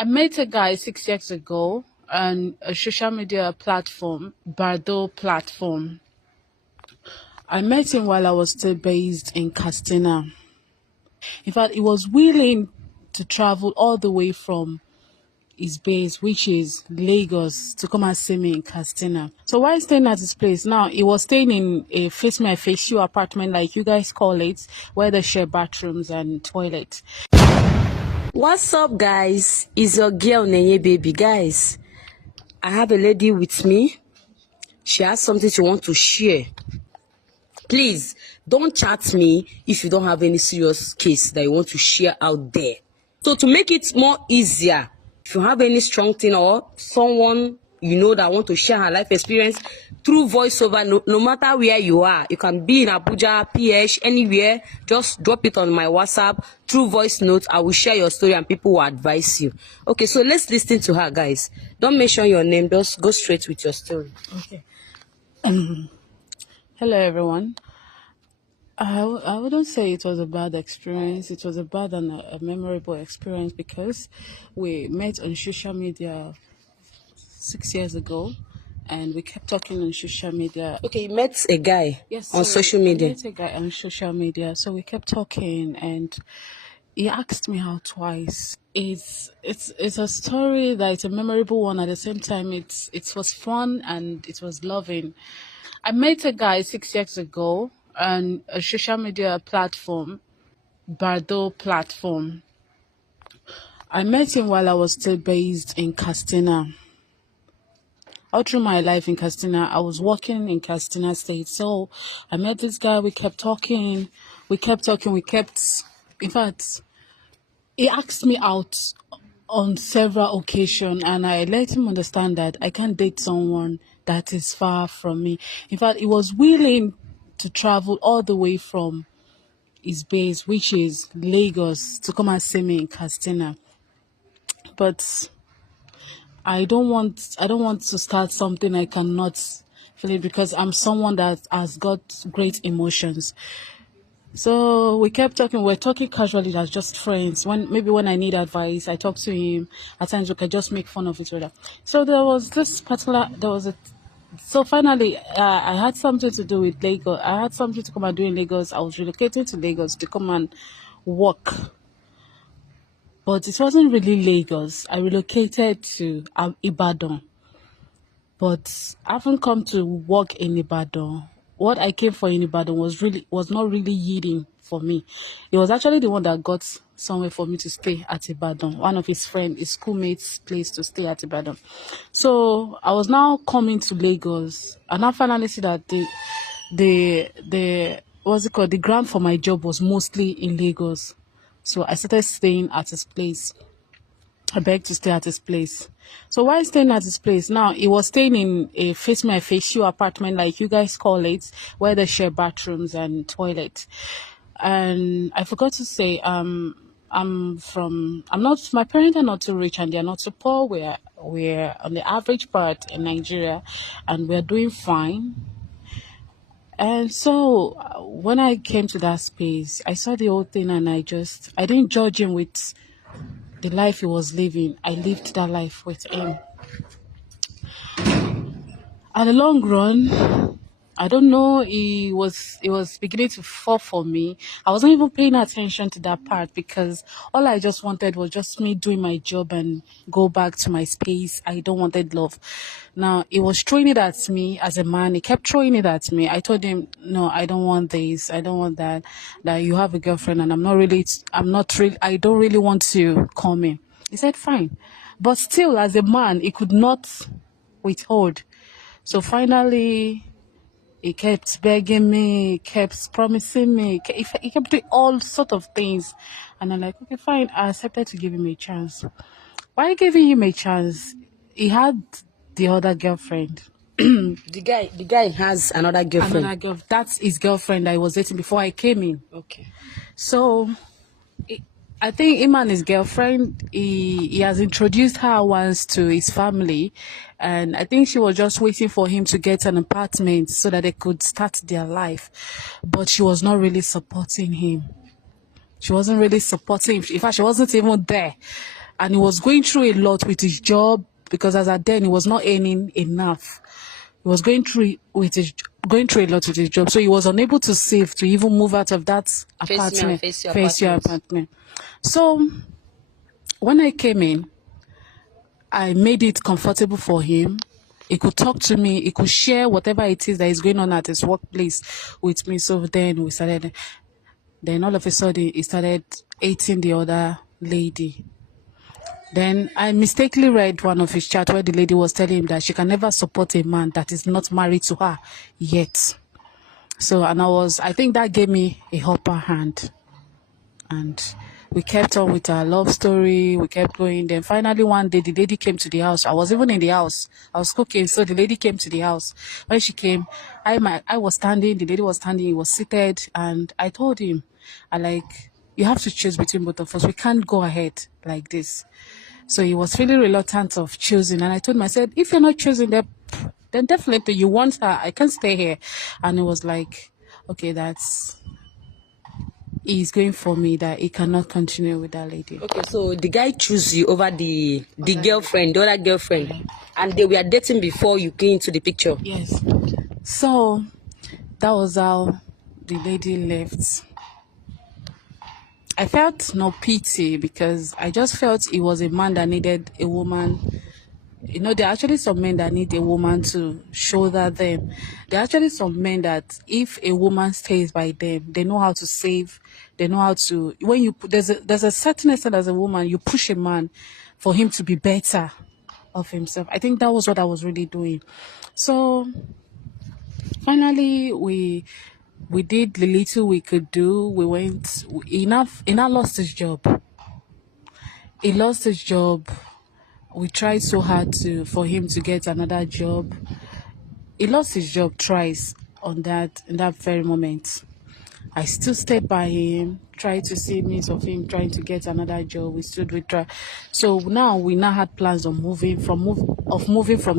I met a guy 6 years ago on a social media platform, Bardo platform. I met him while I was still based in Castina. In fact, he was willing to travel all the way from his base, which is Lagos, to come and see me in Castina. So while staying at his place, now he was staying in a face me face you apartment, like you guys call it, where they share bathrooms and toilets. What's up, guys? It's your girl Nenye Baby. Guys, I have a lady with me. She has something she wants to share. Please don't chat me if you don't have any serious case that you want to share out there. So to make it more easier, if you have any strong thing or someone you know that want to share her life experience through voiceover, no matter where you are, you can be in Abuja, PH, anywhere, just drop it on my WhatsApp through voice note. I will share your story and people will advise you. Okay, so let's listen to her, guys. Don't mention your name, just go straight with your story. Okay. Hello, everyone. I wouldn't say it was a bad experience. It was a bad and a memorable experience because we met on social media 6 years ago, and we kept talking on social media. Okay, you met a guy on social media. I met a guy on social media, so we kept talking, and he asked me out twice. It's a story that it's a memorable one. At the same time, it was fun and it was loving. I met a guy 6 years ago on a social media platform, Bardo platform. I met him while I was still based in Castina. All through my life in Castina, I was working in Castina State. So I met this guy, we kept talking, in fact, he asked me out on several occasions, and I let him understand that I can't date someone that is far from me. In fact, he was willing to travel all the way from his base, which is Lagos, to come and see me in Castina. But I don't want to start something I cannot feel it, because I'm someone that has got great emotions. So we kept talking. We're talking casually as just friends. When I need advice, I talk to him. At times we can just make fun of each other. So so finally, I had something to do with Lagos. I had something to come and do in Lagos. I was relocating to Lagos to come and work. But it wasn't really Lagos. I relocated to Ibadan. But I haven't come to work in Ibadan. What I came for in Ibadan was not really yielding for me. It was actually the one that got somewhere for me to stay at Ibadan. One of his schoolmates' place to stay at Ibadan. So I was now coming to Lagos, and I finally see that the what's it called? The ground for my job was mostly in Lagos. So I started staying at his place. I begged to stay at his place. So while staying at his place, now he was staying in a face me face you apartment, like you guys call it, where they share bathrooms and toilets. And I forgot to say, my parents are not too rich and they're not too poor. We're on the average part in Nigeria, and we're doing fine. And so when I came to that space, I saw the whole thing, and I didn't judge him with the life he was living. I lived that life with him. At the long run, I don't know, it was beginning to fall for me. I wasn't even paying attention to that part, because all I just wanted was just me doing my job and go back to my space. I don't wanted love. Now, he was throwing it at me as a man. He kept throwing it at me. I told him, no, I don't want this. I don't want that. That you have a girlfriend and I don't really want to come in. He said, fine. But still, as a man, he could not withhold. So finally, he kept begging me, he kept promising me, he kept doing all sort of things. And I'm like, okay, fine, I accepted to give him a chance. Why giving him a chance? He had the other girlfriend. The guy has another girlfriend. That's his girlfriend that I was dating before I came in. Okay. So I think Iman, his girlfriend, he has introduced her once to his family, and I think she was just waiting for him to get an apartment so that they could start their life. But she was not really supporting him. She wasn't really supporting him. In fact, she wasn't even there. and he was going through a lot with his job, because as at then he was not earning enough. He was going through a lot with his job, so he was unable to save to even move out of that apartment. Face your apartment. So when I came in, I made it comfortable for him. He could talk to me. He could share whatever it is that is going on at his workplace with me. So then we started. Then all of a sudden, he started hating the other lady. Then I mistakenly read one of his chat where the lady was telling him that she can never support a man that is not married to her yet. So, and I think that gave me a upper hand. And we kept on with our love story. We kept going. Then finally one day, the lady came to the house. I was even in the house. I was cooking. So the lady came to the house. When she came, I was standing. The lady was standing. He was seated. And I told him, you have to choose between both of us. We can't go ahead like this. So he was feeling reluctant of choosing. And I told him, I said, if you're not choosing, then definitely you want her. I can't stay here. And he was like, okay, he's going for me, that he cannot continue with that lady. Okay, so the guy chose you over the girlfriend, the other girlfriend, and they were dating before you came into the picture. Yes. So that was how the lady left. I felt no pity, because I just felt he was a man that needed a woman. You know, there are actually some men that need a woman to shoulder them. There are actually some men that if a woman stays by them, they know how to save. They know how to, when you put, there's a certain extent as a woman, you push a man for him to be better of himself. I think that was what I was really doing. So finally we did the little we could do. We went, he now lost his job. He lost his job. We tried so hard for him to get another job. He lost his job twice in that very moment. I still stayed by him, tried to see means of him trying to get another job. We tried. So now we had plans of moving from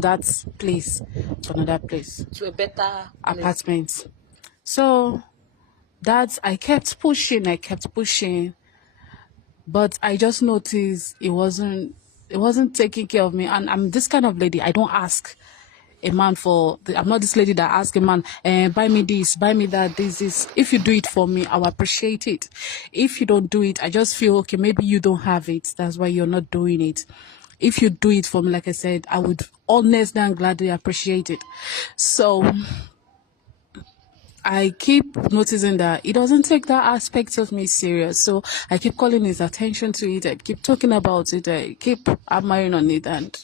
that place to another place, to a better apartment. So I kept pushing, but I just noticed it wasn't taking care of me. And I'm this kind of lady. I don't ask a man I'm not this lady that asks a man, buy me this, buy me that, this. If you do it for me, I'll appreciate it. If you don't do it, I just feel, okay, maybe you don't have it. That's why you're not doing it. If you do it for me, like I said, I would honestly and gladly appreciate it. So I keep noticing that he doesn't take that aspect of me serious. So I keep calling his attention to it. I keep talking about it. I keep admiring on it, and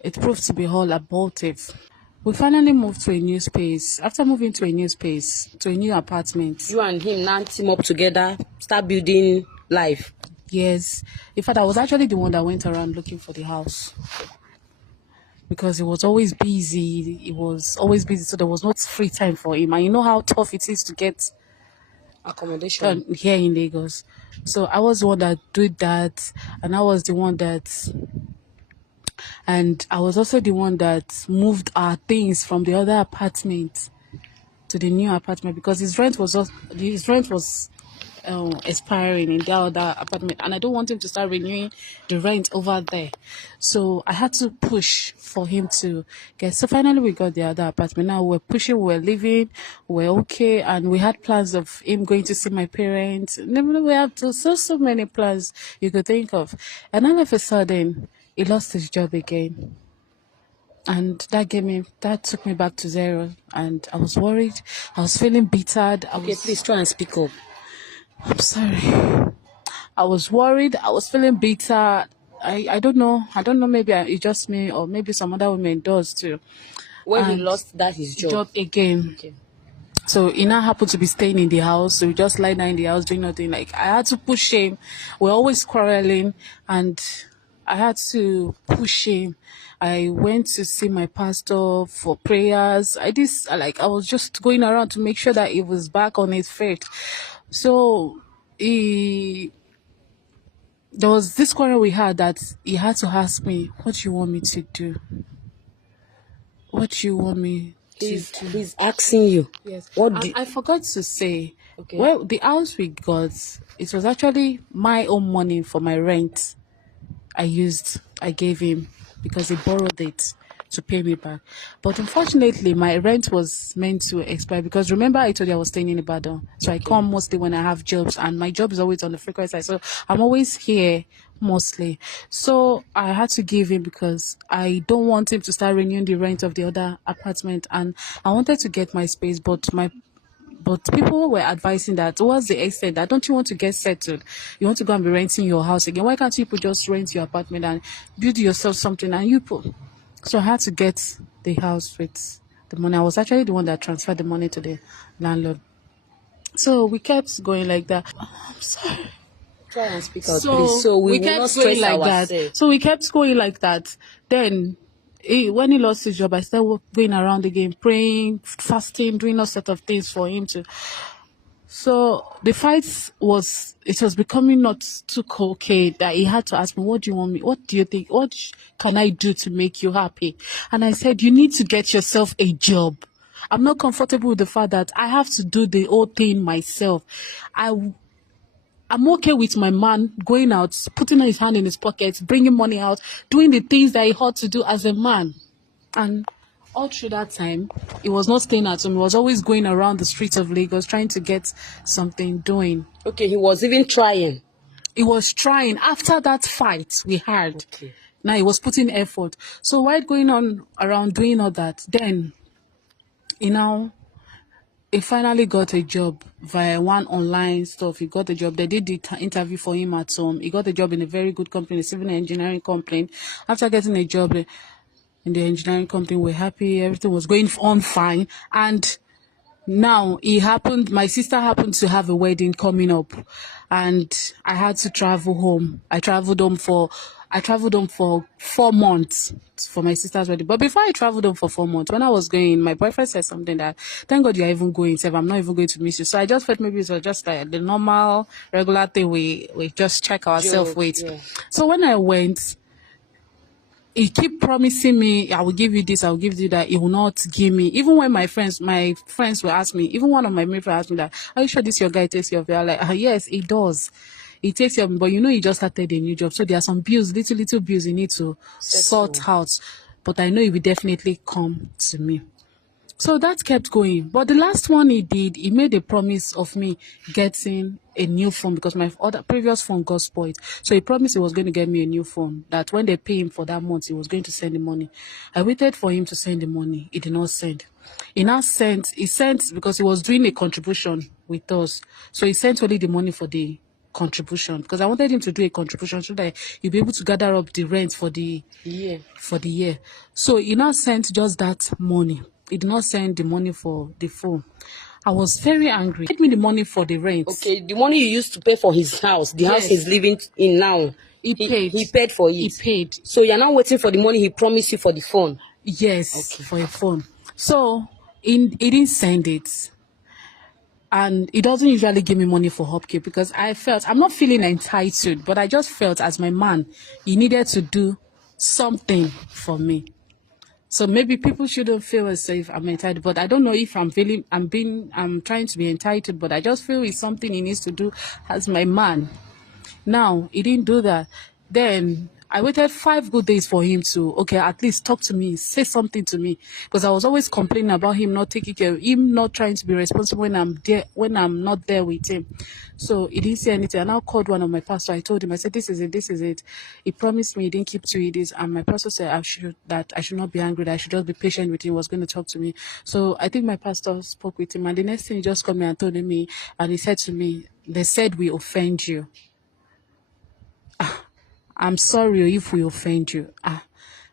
it proved to be all abortive. We finally moved to a new space. After moving to a new space, to a new apartment. You and him now team up together, start building life. Yes. In fact, I was actually the one that went around looking for the house, because he was always busy. So there was not free time for him. And you know how tough it is to get accommodation here in Lagos. So I was the one that did that, and I was also the one that moved our things from the other apartment to the new apartment, because his rent was expiring in that other apartment, and I don't want him to start renewing the rent over there. So I had to push for him to get. So finally we got the other apartment. Now we're pushing, we're living, we're okay, and we had plans of him going to see my parents. We had so many plans you could think of, and all of a sudden he lost his job again. And that took me back to zero, and I was worried. I was feeling bitter. Please try and speak up. I'm sorry. I was worried. I was feeling bitter. I don't know. Maybe it's just me, or maybe some other women does too. When he lost his job again. Okay. So he now happened to be staying in the house. So we just lie down in the house doing nothing. Like, I had to push him. We're always quarreling, and I had to push him. I went to see my pastor for prayers. I was just going around to make sure that he was back on his feet. So there was this quarrel we had, that he had to ask me, what do you want me to do? What do you want me to do? He's asking you. Yes. I forgot to say, well, the house we got, it was actually my own money for my rent. I gave him because he borrowed it to pay me back. But unfortunately, my rent was meant to expire because remember I told you I was staying in Ibadan. So I come mostly when I have jobs, and my job is always on the frequency side. So I'm always here mostly. So I had to give him because I don't want him to start renewing the rent of the other apartment, and I wanted to get my space, but people were advising that towards the extent that don't you want to get settled? You want to go and be renting your house again? Why can't you people just rent your apartment and build yourself something and you put? So I had to get the house with the money. I was actually the one that transferred the money to the landlord. So we kept going like that. I'm sorry. Try and speak out, please, So so we we will not kept going stress like that. ourselves. So we kept going like that. Then when he lost his job, I started going around again, praying, fasting, doing all sort of things for him to. So the fight was becoming not too okay that he had to ask me, what do you want me? What do you think? Can I do to make you happy? And I said, you need to get yourself a job. I'm not comfortable with the fact that I have to do the whole thing myself. I'm okay with my man going out, putting his hand in his pocket, bringing money out, doing the things that he ought to do as a man. And all through that time, he was not staying at home. He was always going around the streets of Lagos trying to get something doing. Okay, he was even trying. He was trying. After that fight we had, Okay. now he was putting effort. So while going on around doing all that, then, you know, he finally got a job via one online stuff. He got a job. They did the interview for him at home. He got a job in a very good company, a civil engineering company. After getting a job in the engineering company, we're happy. Everything was going on fine. And now my sister happened to have a wedding coming up, and I had to travel home. I traveled home for 4 months for my sister's wedding. But before I traveled home for 4 months, when I was going, my boyfriend said something that, thank God you're even going, Seb, I'm not even going to miss you. So I just felt maybe it was just like the normal, regular thing we just check ourselves Joke, with. yeah. So when I went, he keep promising me, I will give you this, I will give you that. He will not give me. Even when my friends will ask me, even one of my male friends asked me that, are you sure this your guy takes care of you? I'm like, yes, he does. He takes care of me, but you know, he just started a new job. So there are some bills, little bills he need to sort out. But I know he will definitely come to me. So that kept going. But the last one he did, he made a promise of me getting a new phone because my previous phone got spoiled. So he promised he was going to get me a new phone, that when they pay him for that month, he was going to send the money. I waited for him to send the money. He did not send. He sent because he was doing a contribution with us. So he sent only the money for the contribution because I wanted him to do a contribution so that he'll be able to gather up the rent for the year. So he now sent just that money. He did not send the money for the phone. I was very angry. He gave me the money for the rent. Okay, the money you used to pay for his house, the house he's living in now. He paid. He paid for it. He paid. So you're now waiting for the money he promised you for the phone. Yes, for a phone. So he didn't send it. And he doesn't usually give me money for upkeep because I'm not feeling entitled, but I just felt as my man, he needed to do something for me. So maybe people shouldn't feel as if I'm entitled, but I don't know if I'm trying to be entitled, but I just feel it's something he needs to do as my man. Now, he didn't do that. Then I waited 5 good days for him to, at least talk to me, say something to me. Because I was always complaining about him not taking care of him, not trying to be responsible when I'm not there with him. So he didn't say anything. I now called one of my pastors. I told him, I said, this is it. He promised me he didn't keep to it. And my pastor said I should not be angry, that I should just be patient with him. He was going to talk to me. So I think my pastor spoke with him. And the next thing he just called me and told me, and he said to me, they said we offend you. I'm sorry if we offend you.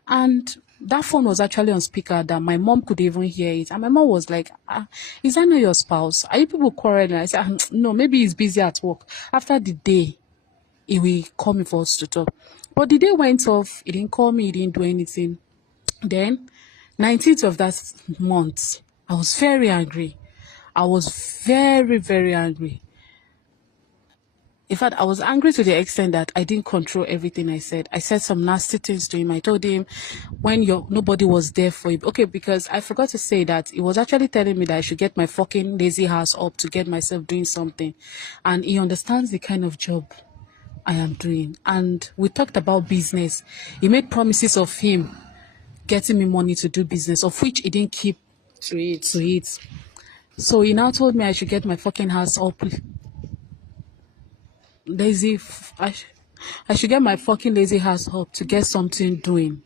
And that phone was actually on speaker that my mom could even hear it. And my mom was like, is that not your spouse? Are you people quarreling? I said, no, maybe he's busy at work. After the day, he will call me for us to talk. But the day went off. He didn't call me. He didn't do anything. Then, 19th of that month, I was very angry. I was very, very angry. In fact, I was angry to the extent that I didn't control everything I said. I said some nasty things to him. I told him when nobody was there for him. Okay, because I forgot to say that he was actually telling me that I should get my fucking lazy ass up to get myself doing something. And he understands the kind of job I am doing. And we talked about business. He made promises of him getting me money to do business, of which he didn't keep To it. to it. So he now told me I should get my fucking house up. I should get my fucking lazy house up to get something doing.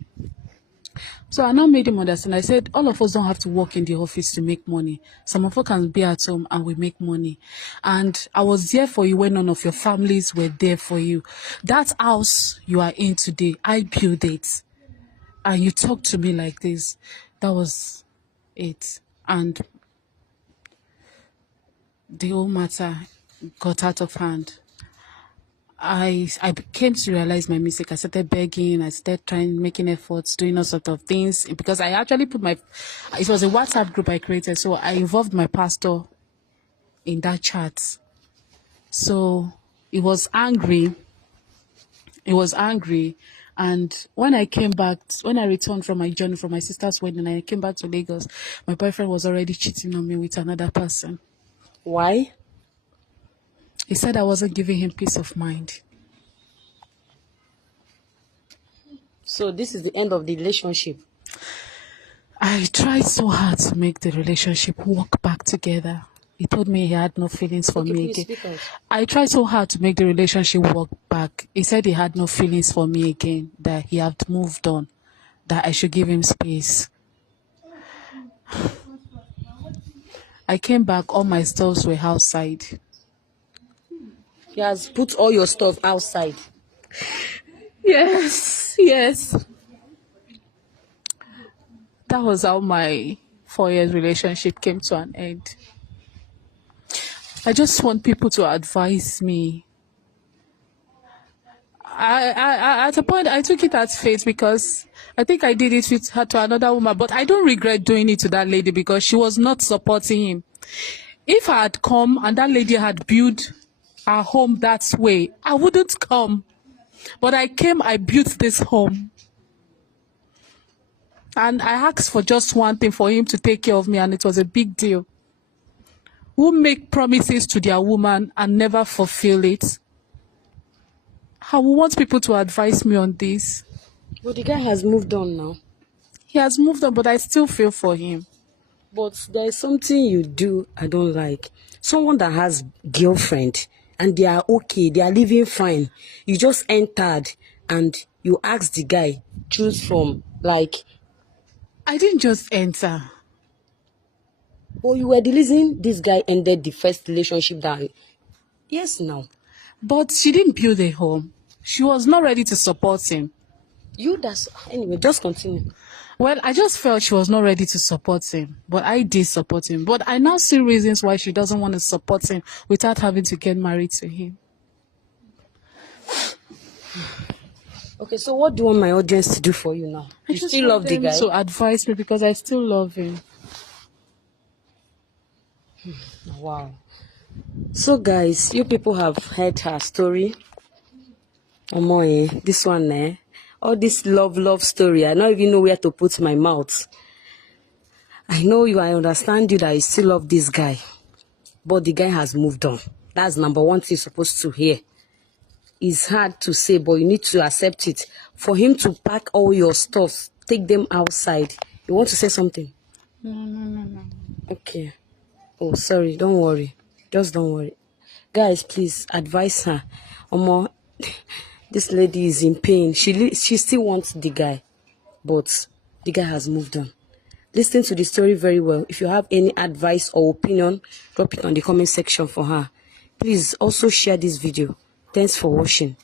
So I now made him understand. I said, all of us don't have to work in the office to make money. Some of us can be at home and we make money. And I was there for you when none of your families were there for you. That house you are in today, I built it. And you talk to me like this. That was it. And the whole matter got out of hand. I came to realize my mistake. I started begging. I started making efforts, doing all sorts of things. Because I actually it was a WhatsApp group I created. So I involved my pastor in that chat. So he was angry. And when I returned from my journey from my sister's wedding, I came back to Lagos, my boyfriend was already cheating on me with another person. Why? He said I wasn't giving him peace of mind. So this is the end of the relationship. I tried so hard to make the relationship work back together. He told me he had no feelings for me again. I tried so hard to make the relationship work back. He said he had no feelings for me again, that he had moved on, that I should give him space. I came back, all my stuffs were outside. He has put all your stuff outside. Yes. That was how my 4 years relationship came to an end. I just want people to advise me. I at a point I took it as fate, because I think I did it with her to another woman, but I don't regret doing it to that lady because she was not supporting him. If I had come and that lady had built her home that way, I wouldn't come. But I came, I built this home. And I asked for just one thing, for him to take care of me, and it was a big deal. Who make promises to their woman and never fulfill it? I would want people to advise me on this. But the guy has moved on now. He has moved on, but I still feel for him. But there is something you do I don't like. Someone that has girlfriend and they are okay, they are living fine. You just entered and you ask the guy, choose from, like... I didn't just enter. Well, you were the reason this guy ended the first relationship that... Yes, now. But she didn't build a home. She was not ready to support him. Anyway, just continue. Well, I just felt she was not ready to support him. But I did support him. But I now see reasons why she doesn't want to support him without having to get married to him. Okay, so what do you want my audience to do for you now? You still love the guy? To advise me, because I still love him. Wow. So guys, you people have heard her story. This one, all this love story, I don't even know where to put my mouth. I understand you that you still love this guy, but the guy has moved on. That's number one thing you're supposed to hear. It's hard to say, but you need to accept it. For him to pack all your stuff, take them outside. You want to say something? No. Okay. Oh, sorry. Don't worry. Just don't worry. Guys, please advise her. This lady is in pain. She still wants the guy, but the guy has moved on. Listen to the story very well. If you have any advice or opinion, drop it on the comment section for her. Please also share this video. Thanks for watching.